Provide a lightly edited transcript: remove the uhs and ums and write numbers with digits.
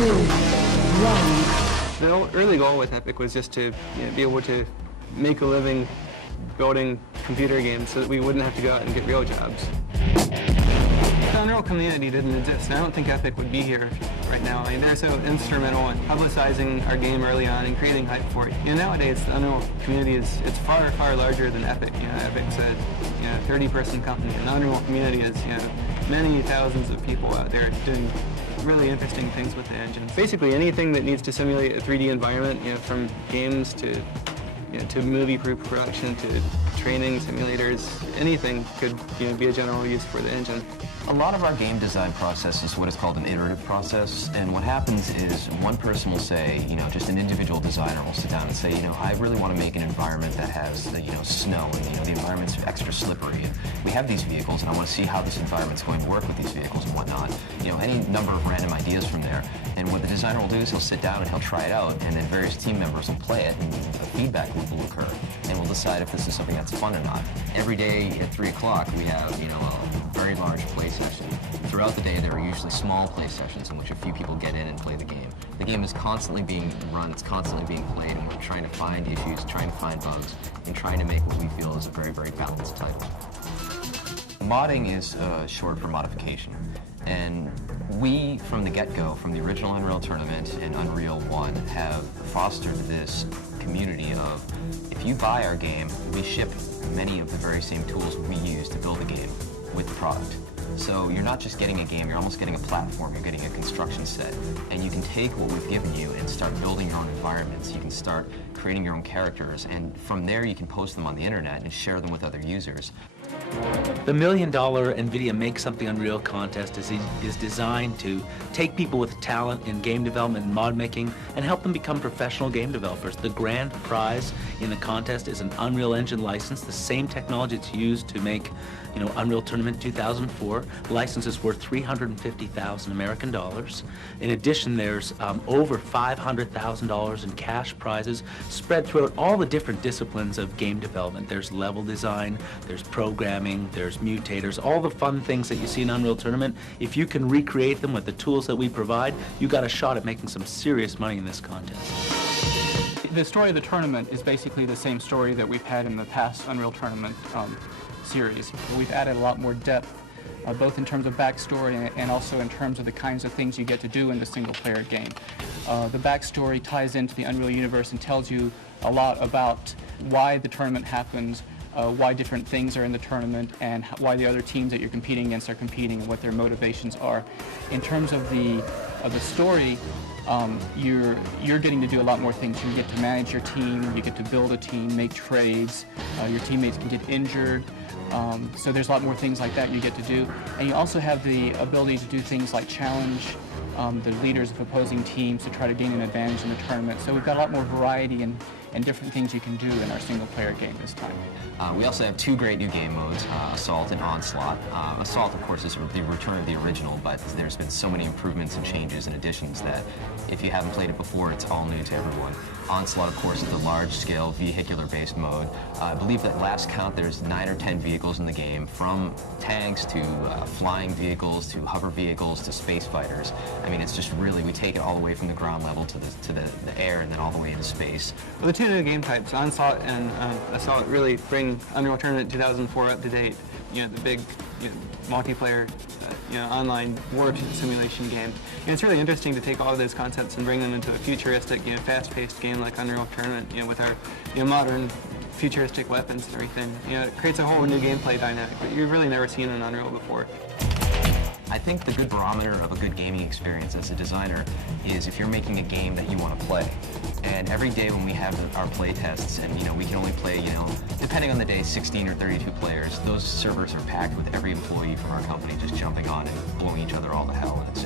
2, 1. The early goal with Epic was just to be able to make a living building computer games so that we wouldn't have to go out and get real jobs. The Unreal community didn't exist, and I don't think Epic would be here right now. I mean, they're so instrumental in publicizing our game early on and creating hype for it. Nowadays, the Unreal community it's far, far larger than Epic. Epic's a 30-person company, and the Unreal community is many thousands of people out there doing really interesting things with the engine. Basically, anything that needs to simulate a 3D environment, from games to movie-proof production to training simulators, anything could be a general use for the engine. A lot of our game design process is what is called an iterative process, and what happens is one person will say, just an individual designer will sit down and say, I really want to make an environment that has, snow, and the environment's extra slippery. And we have these vehicles, and I want to see how this environment's going to work with these vehicles and whatnot. Any number of random ideas from there. And what the designer will do is he'll sit down and he'll try it out, and then various team members will play it, and a feedback loop will occur, and we'll decide if this is something that's fun or not. Every day at 3 o'clock, we have, a very large play session. Throughout the day, there are usually small play sessions in which a few people get in and play the game. The game is constantly being run, it's constantly being played, and we're trying to find issues, trying to find bugs, and trying to make what we feel is a very, very balanced title. Modding is short for modification. And we, from the get-go, from the original Unreal Tournament and Unreal 1, have fostered this community of, if you buy our game, we ship many of the very same tools we use to build the game with the product. So you're not just getting a game, you're almost getting a platform, you're getting a construction set. And you can take what we've given you and start building your own environments. You can start creating your own characters, and from there you can post them on the internet and share them with other users. The $1 million NVIDIA Make Something Unreal contest is designed to take people with talent in game development and mod making and help them become professional game developers. The grand prize in the contest is an Unreal Engine license, the same technology that's used to make Unreal Tournament 2004. The license is worth $350,000 American dollars. In addition, there's over $500,000 in cash prizes spread throughout all the different disciplines of game development. There's level design, there's programming, there's mutators, all the fun things that you see in Unreal Tournament. If you can recreate them with the tools that we provide, you got a shot at making some serious money in this contest. The story of the tournament is basically the same story that we've had in the past Unreal Tournament series. We've added a lot more depth, both in terms of backstory and also in terms of the kinds of things you get to do in the single-player game. The backstory ties into the Unreal universe and tells you a lot about why the tournament happens, why different things are in the tournament, and why the other teams that you're competing against are competing and what their motivations are. In terms of the story, you're getting to do a lot more things. You get to manage your team, you get to build a team, make trades, your teammates can get injured. So there's a lot more things like that you get to do. And you also have the ability to do things like challenge the leaders of opposing teams to try to gain an advantage in the tournament. So we've got a lot more variety and different things you can do in our single-player game this time. We also have 2 great new game modes, Assault and Onslaught. Assault, of course, is the return of the original, but there's been so many improvements and changes and additions that if you haven't played it before, it's all new to everyone. Onslaught, of course, is the large-scale vehicular-based mode. I believe that last count there's 9 or 10 vehicles in the game, from tanks to flying vehicles to hover vehicles to space fighters. I mean, it's just really, we take it all the way from the ground level to the air and then all the way into space. Well, the 2 new game types, Onslaught and Assault, really bring Unreal Tournament 2004 up to date. The big multiplayer online war simulation game. And it's really interesting to take all of those concepts and bring them into a futuristic, fast-paced game like Unreal Tournament, with our modern futuristic weapons and everything. It creates a whole new gameplay dynamic that you've really never seen in Unreal before. I think the good barometer of a good gaming experience as a designer is if you're making a game that you want to play. And every day when we have our play tests, and we can only play, depending on the day, 16 or 32 players, those servers are packed with every employee from our company just jumping on and blowing each other all to hell. And